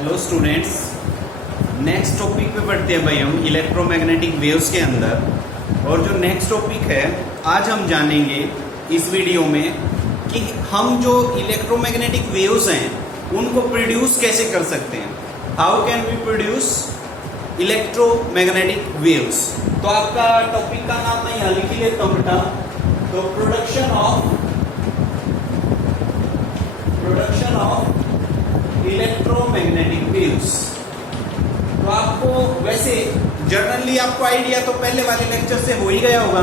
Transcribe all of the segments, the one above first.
Hello students, next topic पे पढ़ते हैं भाई हम इलेक्ट्रोमैग्नेटिक वेव्स के अंदर। और जो नेक्स्ट टॉपिक है आज हम जानेंगे इस वीडियो में कि हम जो इलेक्ट्रोमैग्नेटिक वेव्स हैं उनको प्रोड्यूस कैसे कर सकते हैं। How can we produce electromagnetic waves. तो आपका टॉपिक का नाम मैं यहाँ लिख लेता हूँ बेटा। तो प्रोडक्शन ऑफ इलेक्ट्रोमैग्नेटिक वेव्स। तो आपको वैसे जनरली आपको आइडिया तो पहले वाले लेक्चर से हो ही गया होगा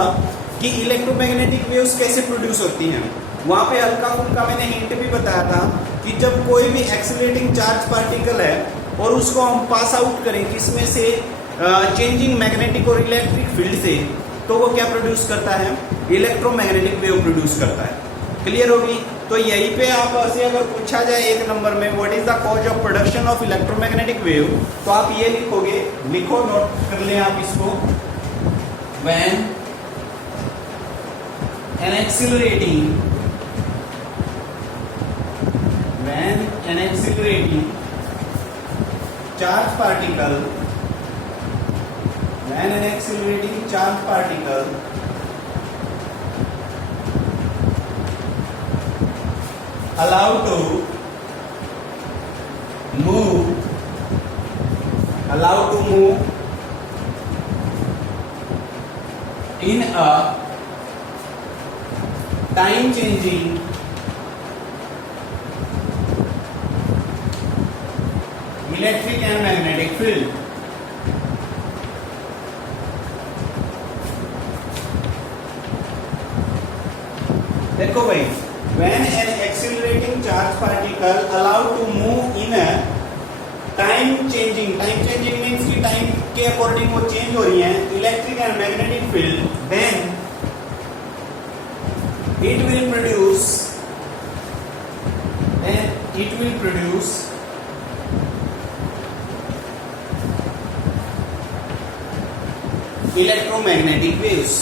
कि इलेक्ट्रोमैग्नेटिक वेव्स कैसे प्रोड्यूस होती हैं। वहां पे हल्का फुल्का मैंने हिंट भी बताया था कि जब कोई भी एक्सीलरेटिंग चार्ज पार्टिकल है और उसको हम पास आउट करें किसमें से, चेंजिंग मैग्नेटिक और इलेक्ट्रिक फील्ड से, तो वो क्या प्रोड्यूस करता है, इलेक्ट्रोमैग्नेटिक वेव प्रोड्यूस करता है। क्लियर होगी। तो यहीं पे आप ऐसे अगर पूछा जाए एक नंबर में what is the cause of production of electromagnetic wave, तो आप ये लिखोगे, लिखो नोट कर लें आप इसको। When an accelerating charge particle allowed to move in a time changing electric and magnetic field। देखो भाई, when an accelerating charge particle allowed to move in a time changing means कि टाइम के according वो change हो रही है electric and magnetic field, then it will produce electromagnetic waves।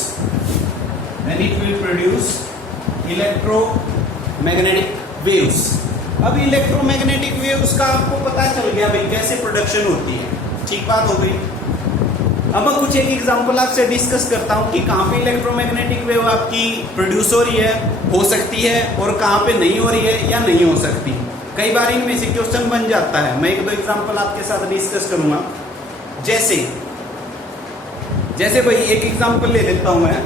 Electromagnetic waves. अब electromagnetic waves का आपको पता चल गया भाई कैसे प्रोडक्शन होती है, ठीक बात हो गई। अब मैं कुछ एक एग्जांपल आपसे डिस्कस करता हूं कि कहां पे इलेक्ट्रोमैग्नेटिक वेव आपकी प्रोड्यूस हो रही है, हो सकती है, और कहां पे नहीं हो रही है या नहीं हो सकती। कई बार इनमें से क्वेश्चन बन जाता है। मैं एक दो एग्जांपल आपके साथ डिस्कस करूंगा। जैसे भाई एक एग्जांपल ले लेता हूं मैं।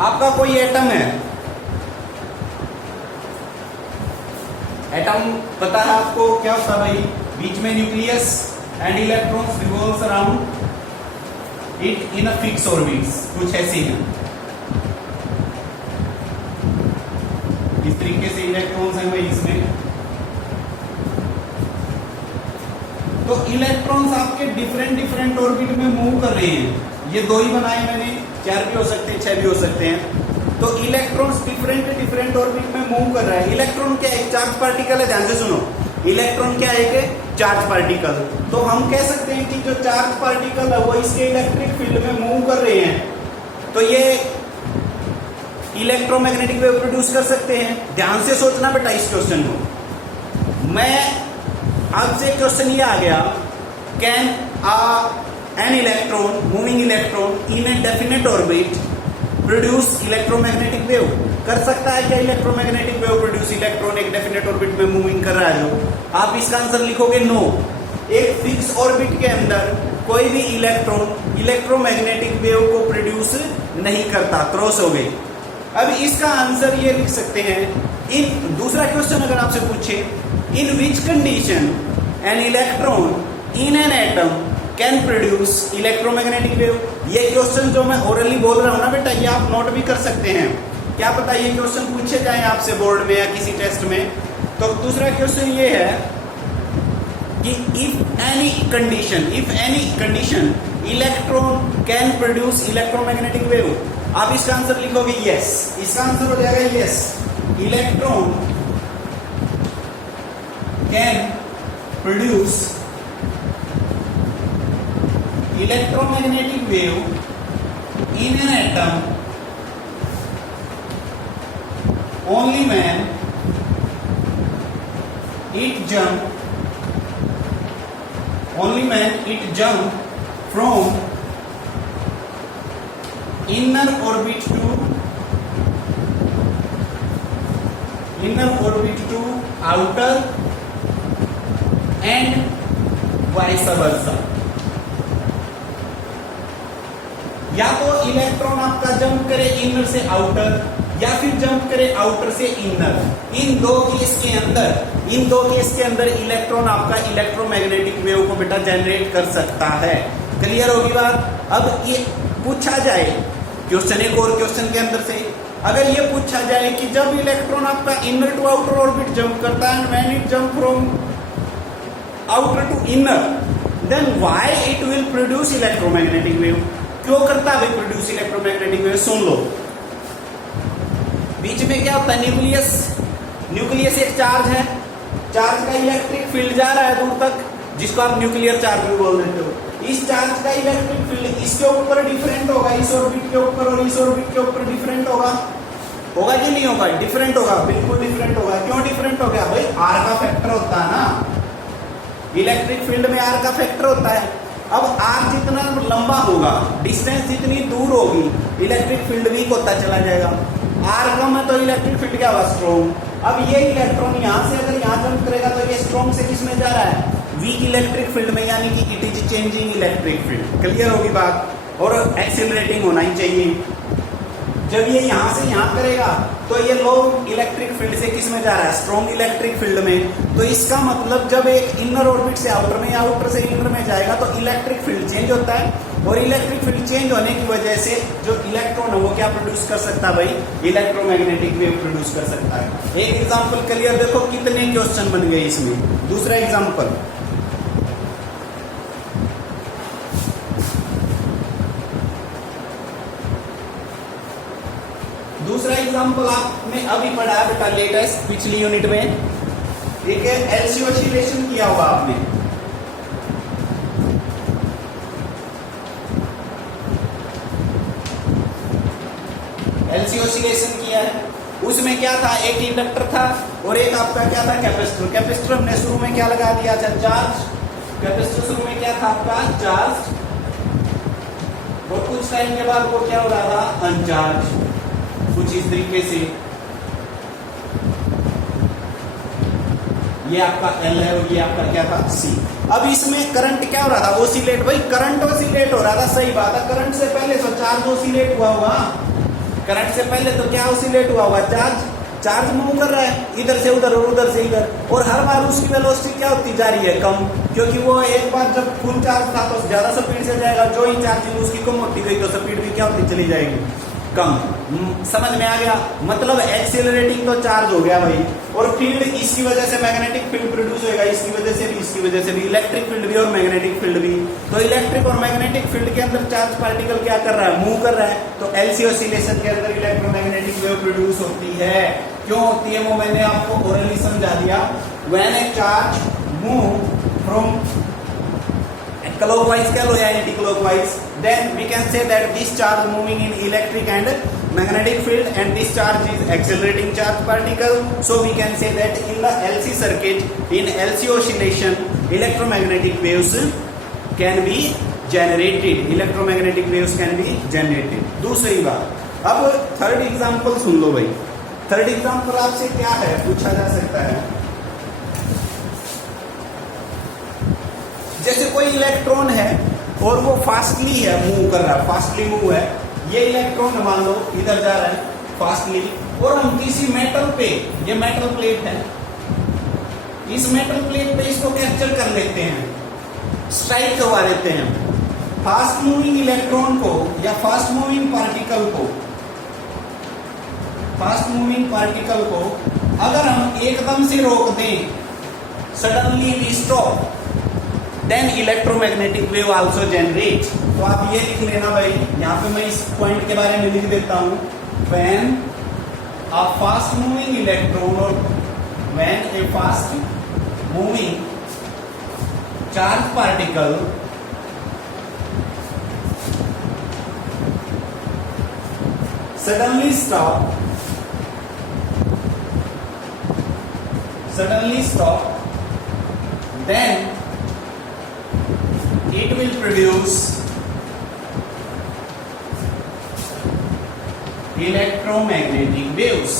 आपका कोई एटम है, एटम पता है आपको क्या होता है भाई, बीच में nucleus and electrons revolves around it in a fix orbits, कुछ ऐसे ही है। इस तरीके से इलेक्ट्रॉन्स हैं भाई इसमें। तो इलेक्ट्रॉन्स आपके डिफरेंट ऑर्बिट में मूव कर रहे हैं। ये दो ही बनाए मैंने, 4 भी हो सकते हैं, 6 भी हो सकते हैं। तो इलेक्ट्रॉन्स डिफरेंट ऑर्बिट में मूव कर रहा है। इलेक्ट्रॉन क्या है, एक चार्ज पार्टिकल है। ध्यान से सुनो, इलेक्ट्रॉन क्या है, एक चार्ज पार्टिकल। तो हम कह सकते हैं कि जो चार्ज पार्टिकल है वो इसके इलेक्ट्रिक फील्ड में मूव कर रहे हैं, तो ये इलेक्ट्रोमैग्नेटिक वेव प्रोड्यूस कर सकते हैं। ध्यान से सोचना बेटा इस क्वेश्चन को। मैं आपसे क्वेश्चन ये आ गया, can an moving electron in a definite orbit produce electromagnetic wave। कर सकता है क्या इलेक्ट्रोमैग्नेटिक वेव प्रोड्यूस, इलेक्ट्रॉन एक डेफिनेट ऑर्बिट में मूविंग कर रहा है जो। आप इसका आंसर लिखोगे नो। एक फिक्स ऑर्बिट के अंदर कोई भी इलेक्ट्रॉन इलेक्ट्रोमैग्नेटिक वेव को प्रोड्यूस नहीं करता, क्रॉस हो गई। अब इसका आंसर ये लिख सकते हैं, इन दूसरा क्वेश्चन अगर आपसे पूछे, in which condition an electron in an atom can produce electromagnetic wave. ये क्वेश्चन जो मैं ओरली बोल रहा हूं ना बेटा, ये आप नोट भी कर सकते हैं। क्या पता ये क्वेश्चन पूछे जाए आपसे बोर्ड में या किसी टेस्ट में। तो दूसरा क्वेश्चन ये है कि if any condition electron can produce electromagnetic wave. आप इसका आंसर लिखोगे यस। इसका आंसर हो जाएगा yes, electron can produce electromagnetic wave in an atom only when it jump from inner orbit to outer and vice versa। या तो electron आपका jump करे इनर से आउटर या फिर जंप करे आउटर से इनर। इन दो केस के अंदर इलेक्ट्रॉन आपका इलेक्ट्रोमैग्नेटिक वेव को बेटा जनरेट कर सकता है। क्लियर होगी बात। अब ये पूछा जाए क्वेश्चन, एक और क्वेश्चन के अंदर से अगर ये पूछा जाए कि जब इलेक्ट्रॉन आपका inner to outer orbit jump करता है and when it jump from outer to inner then why it will produce electromagnetic wave. क्यों करता है भाई प्रोड्यूस इलेक्ट्रोमैग्नेटिक वेव? सुन लो। बीच में क्या होता है? न्यूक्लियस एक चार्ज है, चार्ज का इलेक्ट्रिक फील्ड जा रहा है दूर तक, जिसको आप न्यूक्लियर चार्ज भी बोल देते हो। इस चार्ज का इलेक्ट्रिक फील्ड इसके ऊपर डिफरेंट होगा, इस ऑर्बिट के ऊपर और इस ऑर्बिट के ऊपर डिफरेंट होगा कि नहीं होगा? डिफरेंट होगा, बिल्कुल डिफरेंट होगा। क्यों डिफरेंट हो गया भाई? आर का फैक्टर होता है ना, इलेक्ट्रिक फील्ड में आर का फैक्टर होता है। अब आर जितना लंबा होगा, डिस्टेंस जितनी दूर होगी, इलेक्ट्रिक फील्ड वीक होता चला जाएगा। आर कम है तो इलेक्ट्रिक फील्ड क्या होगा? स्ट्रॉन्ग। अब ये इलेक्ट्रॉन यहां से अगर यहां जंप करेगा तो ये स्ट्रॉन्ग से किस में जा रहा है? वीक इलेक्ट्रिक फील्ड में, यानी कि it is changing electric field. Clear होगी बात। और एक्सीलरेटिंग होना ही चाहिए। जब ये यहां से यहां करेगा तो ये लो इलेक्ट्रिक फील्ड से किस में जा रहा है? स्ट्रॉन्ग इलेक्ट्रिक फील्ड में। तो इसका मतलब जब एक इनर ऑर्बिट से आउटर में या आउटर से इनर में जाएगा तो इलेक्ट्रिक फील्ड चेंज होता है, और इलेक्ट्रिक फील्ड चेंज होने की वजह से जो इलेक्ट्रॉन है वो क्या प्रोड्यूस कर सकता है भाई? इलेक्ट्रोमैग्नेटिक वेव प्रोड्यूस कर सकता है। एक एग्जांपल क्लियर देखो, कितने क्वेश्चन बन गए इसमें। दूसरा एग्जांपल, आपने अभी पढ़ा है बेटा लेटेस्ट पिछली यूनिट में। एक है एलसी ऑसिलेशन किया होगा आपने। एलसी ऑसिलेशन किया है, उसमें क्या था? एक इंडक्टर था और एक आपका क्या था? कैपेसिटर। कैपेसिटर हमने शुरू में क्या लगा दिया था? चार्ज। कैपेसिटर शुरू में क्या था आपका? चार्ज। और कुछ टाइम के बाद वो क्या हो रहा था? अनचार्ज। कुछ इस तरीके से ये आपका L है और ये आपका क्या था? C। अब इसमें करंट क्या हो रहा था? ओसिलेट। भाई करंट ओसिलेट हो रहा था, सही बात है। करंट से पहले तो चार्ज ओसिलेट हुआ होगा। करंट से पहले तो क्या ओसिलेट हुआ होगा? चार्ज मूव कर रहा है इधर से उधर और उधर से इधर, और हर बार उसकी वेलोसिटी क्या होती जा रही है? कम, क्योंकि वो एक बार जब फुल चार्ज था तो ज्यादा स्पीड से जाएगा, जो ही चार्जिंग उसकी कम होती गई तो स्पीड भी क्या होती चली जाएगी? कम। समझ में आ गया? मतलब एक्सेलरेटिंग तो चार्ज हो गया भाई, और फील्ड इसकी वजह से मैग्नेटिक फील्ड प्रोड्यूस होगा, इसकी वजह से भी, इसकी वजह से भी, इलेक्ट्रिक फील्ड भी और मैग्नेटिक फील्ड भी। तो इलेक्ट्रिक और मैग्नेटिक फील्ड के अंदर चार्ज पार्टिकल क्या कर रहा है? मूव कर रहा है। तो एलसी ऑसिलेशन के अंदर इलेक्ट्रोमैग्नेटिक वेव प्रोड्यूस होती है। क्यों होती है वो मैंने आपको ओरली समझा दिया। When A charge move from clockwise कह लो या anti-clockwise, then we can say that this charge moving in electric and magnetic field and this charge is accelerating charge particle. So we can say that in the LC circuit, in LC oscillation, electromagnetic waves can be generated. Electromagnetic waves can be generated. दूसरी बात, अब third example सुन लो भाई। Third example आपसे क्या है पूछा जा सकता है, जैसे कोई इलेक्ट्रॉन है और वो फास्टली है, मूव कर रहा है, फास्टली मूव है। ये इलेक्ट्रॉन मान लो इधर जा रहा है फास्टली, और हम किसी मेटल पे, ये मेटल प्लेट है, इस मेटल प्लेट पे इसको कैप्चर कर लेते हैं, स्ट्राइक करवा देते हैं। फास्ट मूविंग इलेक्ट्रॉन को या फास्ट मूविंग पार्टिकल को अगर हम एकदम से रोक दें, suddenly we stop, then electromagnetic wave also generate. तो आप ये लिख लेना भाई, यहाँ पे मैं इस पॉइंट के बारे में लिख देता हूं। When a fast moving electron और when a fast moving charge particle suddenly stop, then it will produce electromagnetic waves.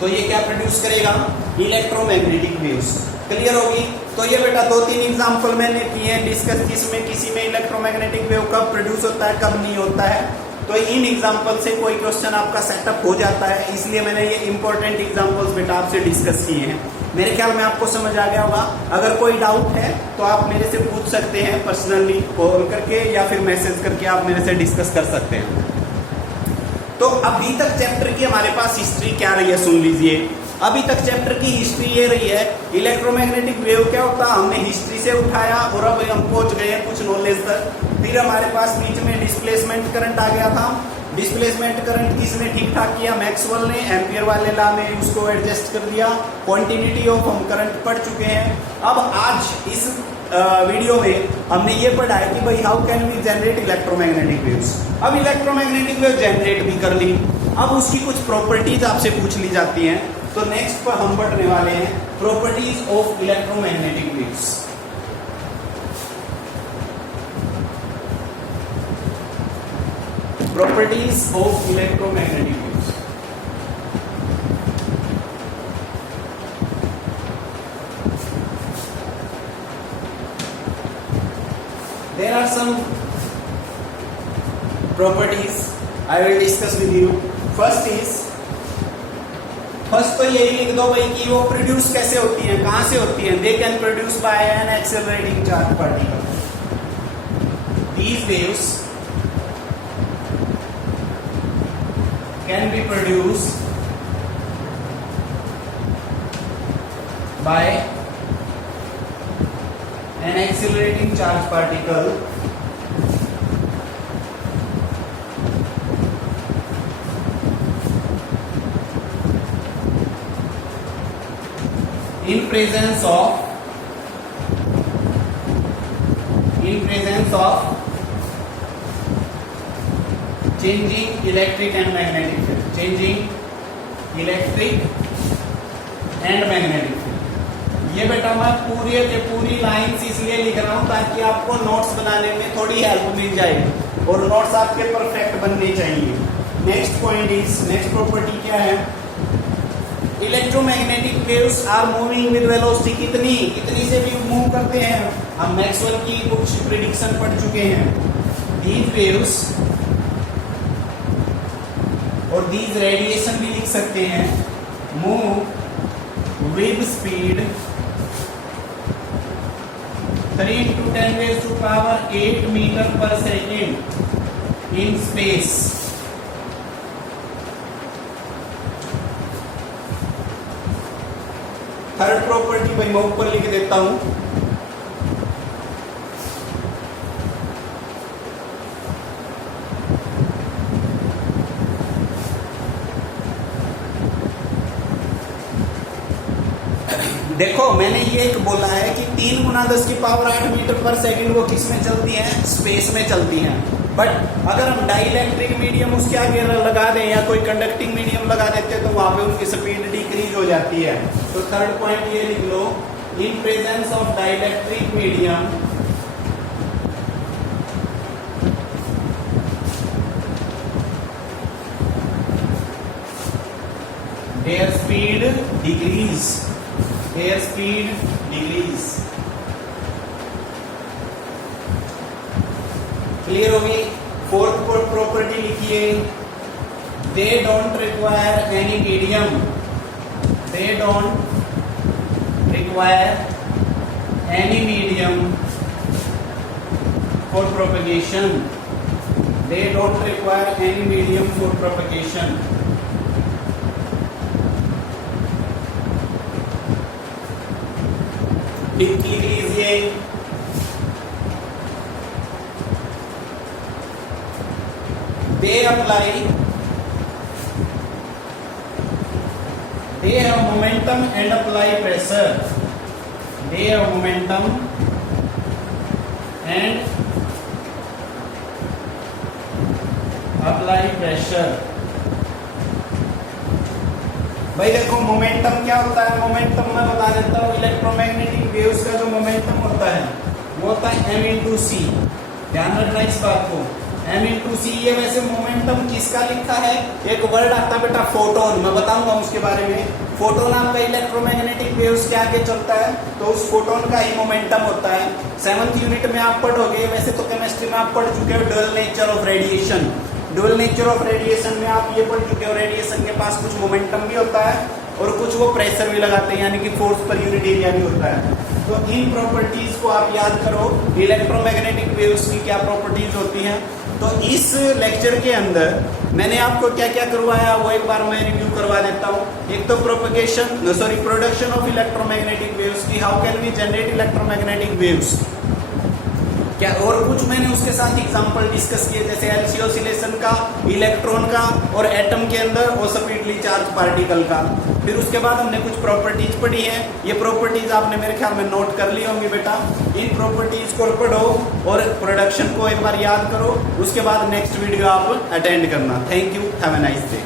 तो ये क्या प्रोड्यूस करेगा? Electromagnetic waves. क्लियर होगी? तो ये बेटा 2-3 एग्जांपल मैंने किए हैं डिस्कस, किसमें किसी में इलेक्ट्रोमैग्नेटिक वेव कब प्रोड्यूस होता है, कब नहीं होता है। तो इन एग्जांपल से कोई क्वेश्चन आपका सेटअप हो जाता है, इसलिए मैंने ये इंपॉर्टेंट एग्जांपल्स बेटा आपसे डिस्कस किए हैं। मेरे ख्याल में आपको समझ आ गया होगा। अगर कोई डाउट है तो आप मेरे से पूछ सकते हैं, पर्सनली कॉल करके या फिर मैसेज करके आप मेरे से डिस्कस कर सकते हैं। तो अभी तक चैप्टर की हमारे पास हिस्ट्री क्या रही है सुन लीजिए। अभी तक चैप्टर की हिस्ट्री ये रही है, इलेक्ट्रोमैग्नेटिक वेव क्या होता है हमने हिस्ट्री से उठाया और अब हम पहुंच गए हैं कुछ नॉलेज तक। फिर हमारे पास बीच में डिस्प्लेसमेंट करंट आ गया था। डिस्प्लेसमेंट करंट किसने ठीक ठाक किया? मैक्सवेल ने, एम्पियर वाले लॉ में उसको एडजस्ट कर दिया। क्वांटिटी ऑफ हम करंट पढ़ चुके हैं। अब आज इस वीडियो में हमने ये पढ़ा है कि भाई how can we generate electromagnetic waves. अब इलेक्ट्रोमैग्नेटिक वेव जनरेट भी कर ली, अब उसकी कुछ प्रॉपर्टीज आपसे पूछ ली जाती हैं। तो नेक्स्ट पर हम पढ़ने वाले हैं properties of electromagnetic waves. Properties of electromagnetic waves. There are some properties I will discuss with you. First तो यही लिख दो भाई कि वो प्रोड्यूस कैसे होती है, कहां से होती है। They can produce by an accelerating charge particle. These waves can be produced by an accelerating charge particle in presence of changing electric and magnetic field, changing electric and magnetic field। ये बेटा मैं पूरी के पूरी lines इसलिए लिख रहा हूं ताकि आपको नोट्स बनाने में थोड़ी हेल्प मिल जाए और नोट्स आपके परफेक्ट बनने चाहिए। Next point is, next property क्या है? Electromagnetic waves are moving with velocity. कितनी से भी मूव करते हैं। हम मैक्सवेल की कुछ प्रेडिक्शन पढ़ चुके हैं। दीज वेव्स और दीज रेडिएशन भी लिख सकते हैं, मूव विद स्पीड 3 × 10⁸ मीटर पर second in space. Third property भाई मैं ऊपर लिख देता हूं। देखो मैंने ये एक बोला है कि 3 × 10⁸ मीटर पर सेकंड वो किस में चलती हैं? स्पेस में चलती हैं। बट अगर हम डाइलेक्ट्रिक मीडियम उसके आगे लगा दें या कोई कंडक्टिंग मीडियम लगा देते तो वहां पे उनकी स्पीड डिक्रीज हो जाती है। तो थर्ड पॉइंट ये लिख लो, in presence of dielectric medium their speed decrease, their speed decrease। Clear होगी? फोर्थ प्रॉपर्टी लिखिए, they don't require any medium, they don't require any medium for propagation, they don't require any medium for propagation। लिख लीजिए, they apply, they have momentum and apply pressure, they have momentum and apply pressure भाई देखो momentum क्या होता है, momentum मैं बता देता हूँ। इलेक्ट्रोमैग्नेटिक वेव्स का जो मोमेंटम होता है वो होता है m इंटू सी। ध्यान रखना इस बात को, m इंटू सी। ये वैसे मोमेंटम किसका लिखा है, एक वर्ड आता है बेटा फोटोन, मैं बताऊंगा उसके बारे में। फोटोन आपका इलेक्ट्रोमैग्नेटिक वेव्स के आगे चलता है तो उस फोटोन का ही मोमेंटम होता है। 7th यूनिट में आप पढ़ोगे, वैसे तो केमिस्ट्री में आप पढ़ चुके हो dual nature of radiation. Dual nature of radiation में आप ये पढ़ चुके हो, रेडिएशन के पास कुछ मोमेंटम भी होता है और कुछ वो प्रेशर भी लगाते हैं, यानी कि फोर्स पर यूनिट एरिया भी होता है। तो इन प्रॉपर्टीज को आप याद करो, इलेक्ट्रोमैग्नेटिक वेव्स की क्या प्रॉपर्टीज होती हैं। तो इस लेक्चर के अंदर मैंने आपको क्या क्या करवाया वो एक बार मैं रिव्यू करवा देता हूँ। एक तो प्रोडक्शन ऑफ इलेक्ट्रोमैग्नेटिक वेव्स की, how can we generate electromagnetic waves क्या, और कुछ मैंने उसके साथ एग्जांपल डिस्कस किए, जैसे एलसी ऑसिलेशन का, इलेक्ट्रॉन का और एटम के अंदर ऑसिलेटरी चार्ज पार्टिकल का। फिर उसके बाद हमने कुछ प्रॉपर्टीज पढ़ी हैं। ये प्रॉपर्टीज आपने मेरे ख्याल में नोट कर ली होंगी बेटा। इन प्रॉपर्टीज को पढ़ो और प्रोडक्शन को एक बार याद करो, उसके बाद नेक्स्ट वीडियो आप अटेंड करना। Thank you, have a nice day.